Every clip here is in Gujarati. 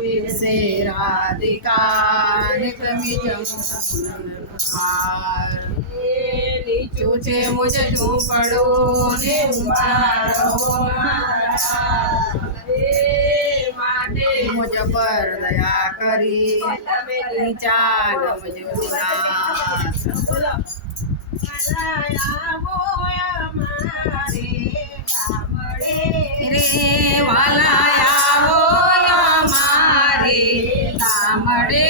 વિશે રાધિકા જમુનાર નીચું છે મુજ ઝૂંપડું ને ઉંબારો માટે મુજ પર દયા કરી ચાલ રે વાલા આવો અમારે ગામડે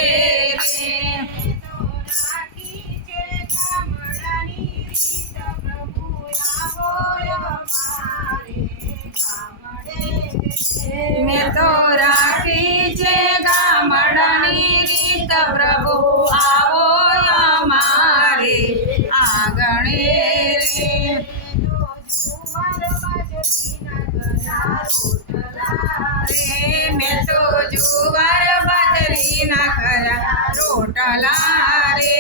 મેં તો રાખી છે ગામડાની રીત પ્રભુ આવો અમારે આંગણે રે મેં તો જુવાર બાજરીના ખરા રોટલા રે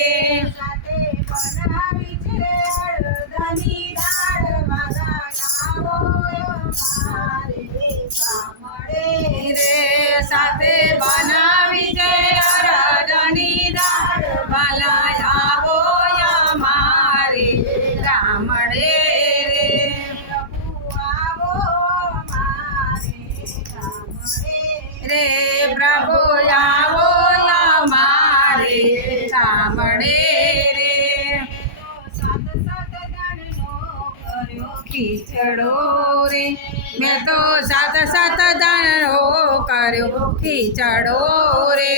સાથે બનાવી છે અરદની દાળ વાલા આવો અમારે ગામડે રે પ્રભુ આવો અમારે ગામડે રે ખીચડો રે મેં તો સાત દાણો કર્યો ખીચડો રે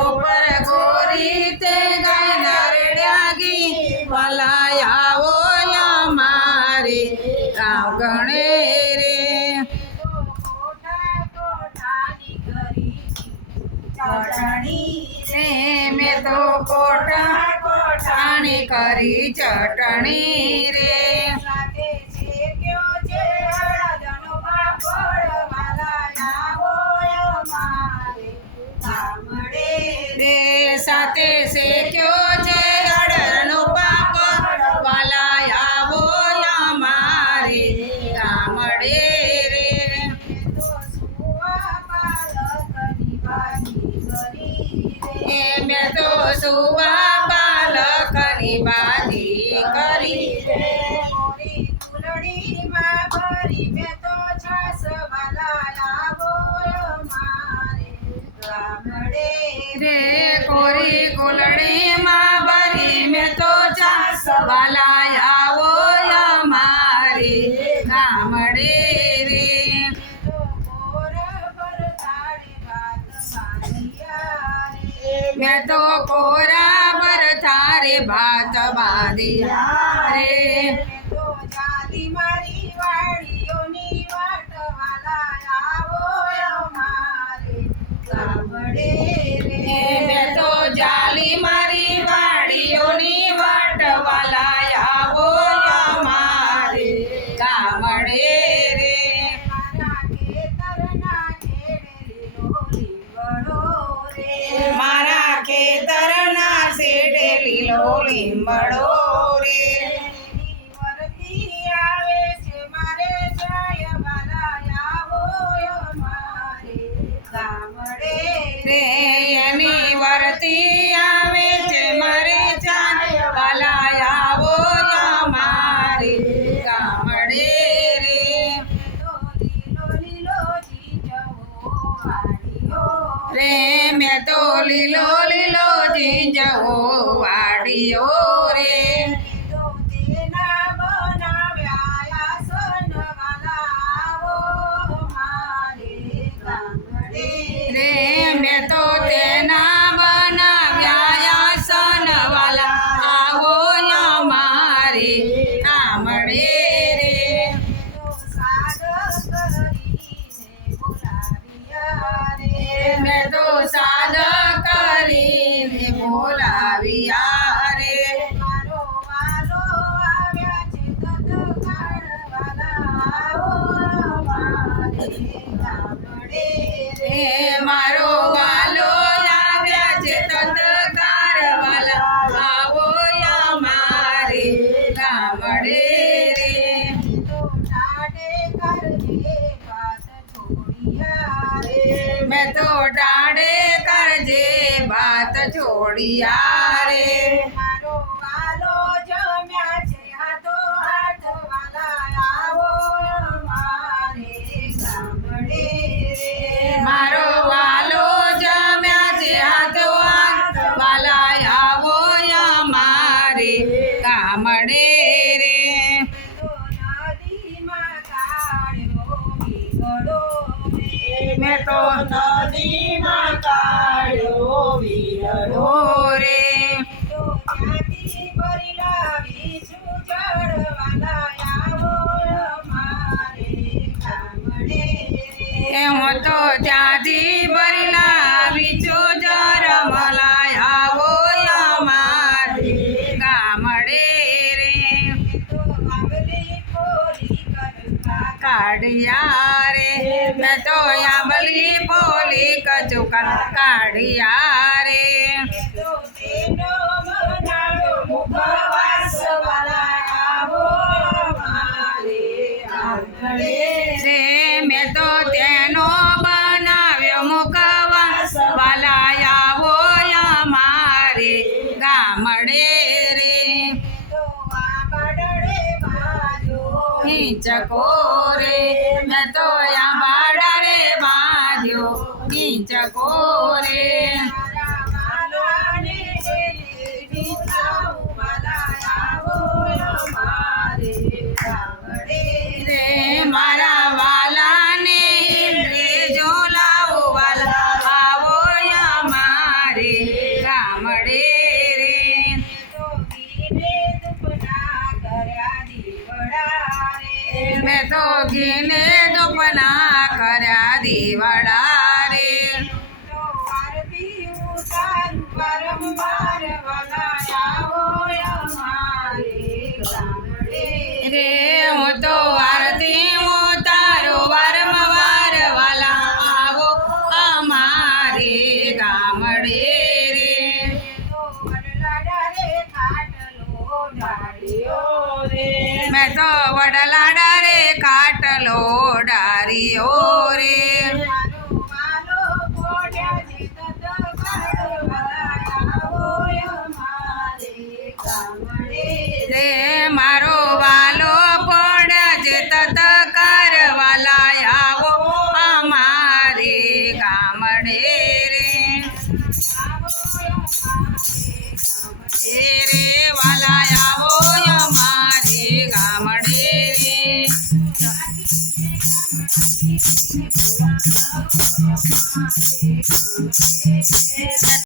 ઉપર ગોરી તે ગાયના રેડાગી વાલા આવો અમારે આંગણે રે મેં તો કોઠાણી કરી ચટણી રે સાથે શેક્યો છે અડરનો પાપડ વાલા આવો અમારે ગામડે રે મેં તો સુવા પાલકની બાજી કરી રે કોરી કોલડીમાં ભરી મેં તો ચાસ વાલા આવો અમારે ગામડે રે મેં તો કોરા પર થારે ભાત બાંધ્યા રે મેં તો જાલી મારી વાડીઓની વાટ વાલા આવો અમારે ગામડે રે મારા ખેતરના શેઢે લીલો લીમડો રે રે એની વરતી આવે છે મારે ચાય વાલા આવો અમારે ગામડે રે રે મેં તો લીલો જીંજવો વાડીઓ રે મેં તો તેના બનાવ્યા સન વાલા આવો અમારે ગામડે રે મેં તો સાદ કરીને બોલાવ્યા રે કામડિયા રે મારો વાલો જમ્યા છે હાથો હાથ વાલા આવો અમારે ગામડે રે મારો વાલો જમ્યા છે હાથો હાથ વાલા આવો અમારે કામડે રે તો નદીમાં કાળ્યો વીગળો મેં તો નદીમાં કાળ્યો વીગળો રે તો ત્યાંથી ભરી લાવીશું જળવાલા આવો અમારે ગામડે રે હું તો ત્યાંથી ભરી લાવી છું જરમલા આવો અમારે ગામડે રે તો આંબલી ફોલી કરતા કાઢિયા રે મેં તો આંબલી પોલી કચુકન કાઢિયા રે તો તેનો બનાવ્યો મુખવાસ વાલા આવો અમારે આંગણે રે મેં તો તેનો બનાવ્યો મુખવાસ વાલા આવો અમારે ગામડે રે તો આ બડડે બાજો હિંચકો રે મેં તો આ બાડા રે બાંધ્યો હિંચકો રે મારા વાલાને લીધી થાઉ વાલા આવો અમારે ગામડે રે મારા વાલાને લેજો લાવો વાલા આવો અમારે ગામડે રે તો ગીરે દુપના કર્યા દીવડા રે મેં તો ઘીને દુપના કર્યા દીવડા રે તો આરતી ઉતારું વારંવાર વાલા આવો અમારે ગામડે રે હું તો આરતી ઉતારો વારંવાર વાલા આવો અમારે ગામડે રે તો વડલાડા રે ખાટલો ડાળીઓ રે મેં તો વડલાડા રે કાટલો ડારીઓ રે મારો વાલો પોડ્યા છે તત કાઢવાલા આવો અમારે ગામડે રે મારો વાલો પડ જે તત કરવાલા આવો અમારે ગામડે રે આવો અમારે એ રે વાલા આવો અમારે ગામડે રે ગામડે